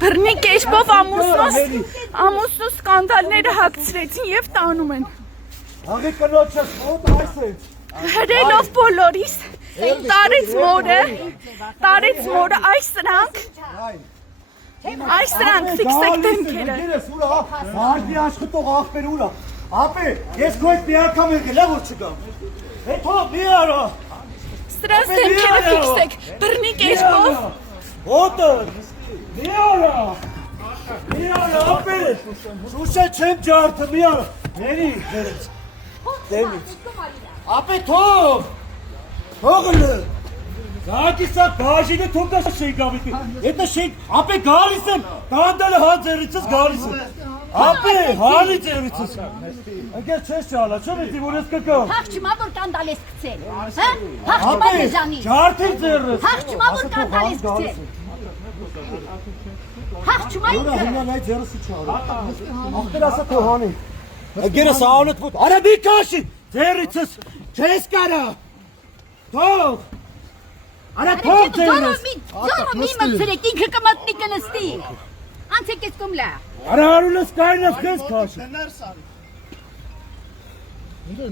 Բռնի կեշպով ամուսնու սկանդալները հագցրեցին եւ տանում են։ Աղի կնոջս ո՞տ այս է։ Հրելով բոլորիս տարեց մորը այս սրանք ֆիքսեք դեմքերը։ Մարդի աշխատող աղբեր ուրա։ Ապե, ես քո հետ մի անգամ եկել եմ որ չգամ։ Հետո մի արա։ Սրանց դեմքերը ֆիքսեք, բռնի կեշպով։ Ոտը։ Մի արա։ Ապե, շուշը չեմ ջարդը մի արա։ Ների, դերից։ Դեմից։ Ապե թող։ Թողը։ Գակիսա բաժինը թողա շեյգավիթի։ Հետո շեյգ, ապե գալիս եմ, տանդալը հանձերիցս գալիս եմ։ Ապե, հալի ձերիցս։ Ագեր չես չալա, չո միտի որ ես կկա։ Հաղջումա որ կանդալ ես կցել, հա? Հաղջումա մեզանի։ Ջարդի ձերս։ Հաղջումա որ կանդալ ես կցել։ Հաղջումա ինքը։ Հունյան այդ ձերսի չալա։ Աղբեր ասա թող հանի։ Ագերս աունըտ ոտ, արա մի կաշի, ձերիցս, չես կարա։ Թող։ Արա թող ձերս։ Զորը մի մծրեք, ինքը կմատնի կնստի։ Անցեք ես կոմ լա։ Արա հարունս կայնս քեզ քաշի։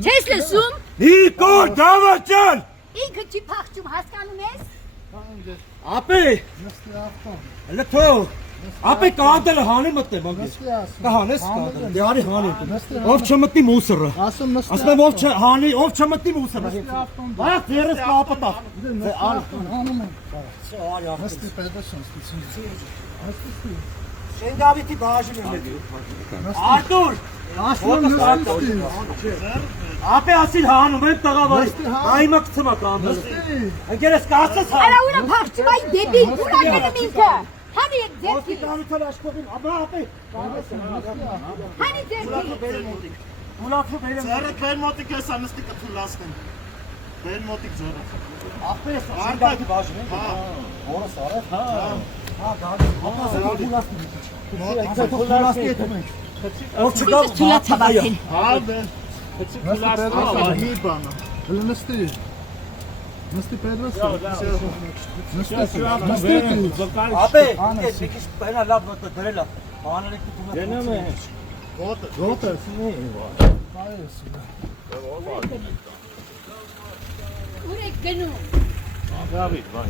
Չես լսում։ Նիկոր, դավաճան։ Ինքը չի փախչում, հասկանում ես։ Ապե։ Հələ թող։ Ապե կանդալը հանի մտնեմ անգես։ Կհանես կանդալը։ Դե արի հանի։ Ով չմտնի մուսորը։ Ասում եմ ով չհանի, ով չմտնի մուսորը։ Այ դերս կապտա։ Անում եմ։ Նստի պետություն ստիցի։ Շենգավիթի բաժին եմ եկել։ Արտուր, ասում նստի։ Ապե ասիլ հանում եմ տղավարի։ Այմա կցմա կանդալը։ Անգերս կասես հա։ Արա ուրա փախչում այ դեպի, ուր անգնում ինքը։ Hani ձերքի։ Հոսպիտալության աշխատին, ապե։ Hani ձերքի։ Ուլափու բերեմ։ Ձերը բեր մոտիկ ես անստի կթուլասնեմ։ Բեր մոտիկ ձերը։ Ապե, շենգավիթի բաժին է։ Հա։ Որս արև։ Հա, գալի։ Ապասը ուլասնի։ Մոտիկ թուլասնի հետում ենք։ Ով չկա Թուլացավացին։ Հա, բեր։ Թուլասնի մի բանը։ Նստի։ Նստի Պետրոս։ Նստի։ Ապե, ես մի քիչ բենա լավ մոտը դրելա։ Հանրիկ դու Գնում է։ Ոտը։ Այս։ Ուր եք գնում։ Աղավի, բայ։